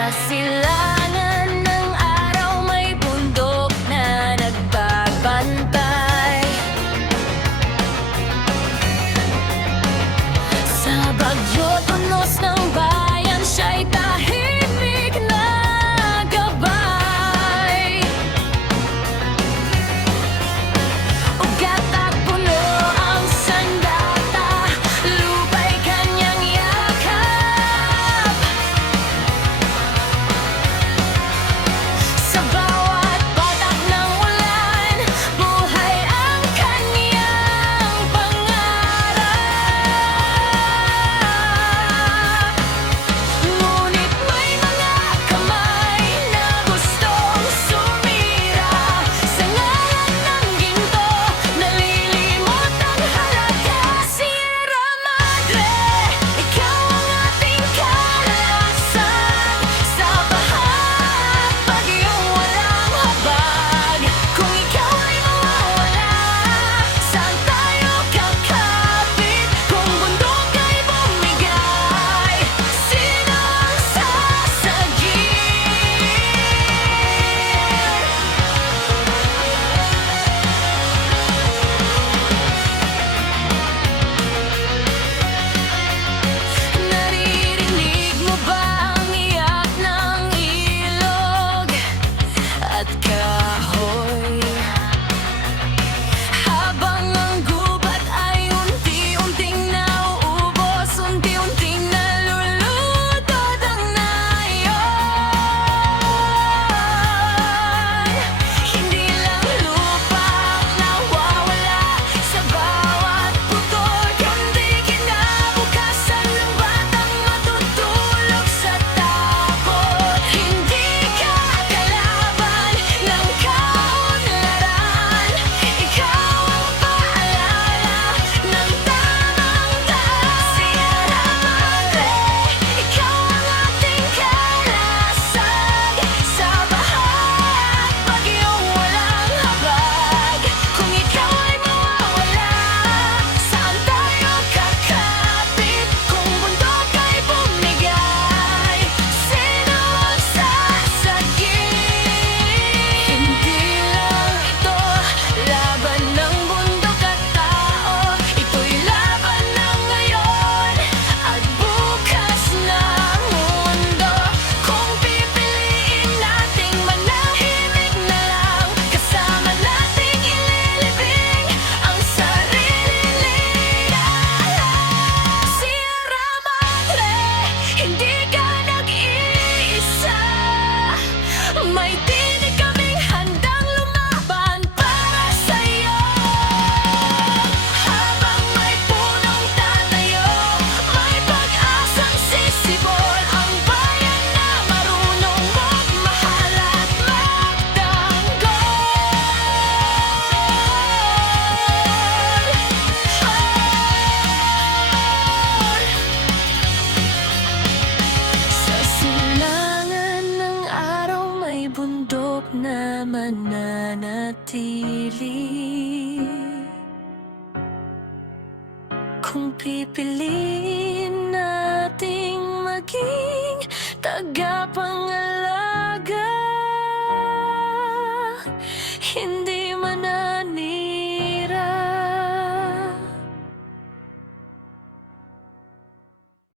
Sa silangan ng araw may bundok na nagbabantay. Sa bagyo't unos ng bayan siya'y tahimik na gabay. Ugat at puno ang sandata, lupa'y kanyang yakap. Sa bawat patak ng ulan, buhay ang kanyang pangarap. Ngunit may mga kamay na gustong sumira. Sa ngalan ng ginto, nalilimot ang halaga. Sierra Madre, ikaw ang ating karanasan. Sa baha at bagyong walang habag, kung ikaw ay mawawala, saan tayo kakapit? Kung bundok ay bumigay, sino ang sasagip? Naririnig mo ba ang iyak ng ilog at kahoy? Habang ang gubat ay unti-unting nauubos, unti-unting nalulutod ang nayon. Hindi lang lupa ang nawawala sa bawat putol, kundi kinabukasan ng batang matutulog sa takot. Hindi ka kalaban ng kaunlaran, ikaw ang paalala ng tamang daan. Sierra Madre, ikaw ang ating karanasan. Sa baha at bagyong walang habag, kung ikaw ay mawawala, saan tayo kakapit? Kung bundok ay bumigay, sino ang sasagip? Hindi lang ito laban ng bundok at tao, ito'y laban ng ngayon at bukas ng mundo. Kung pipiliin nating manahimik na lang, kasama nating ililibing ang sarili nilalang. Sierra Madre, hindi ka nag-iisa. May tinig kaming handang lumaban para sa'yo. Habang may punong tatayo, may pag-asang sisibol ang bayan na marunong magmahal at magtanggol. Sa silangan ng araw may bundok na mananatili. Kung pipiliin nating maging tagapangalaga, hindi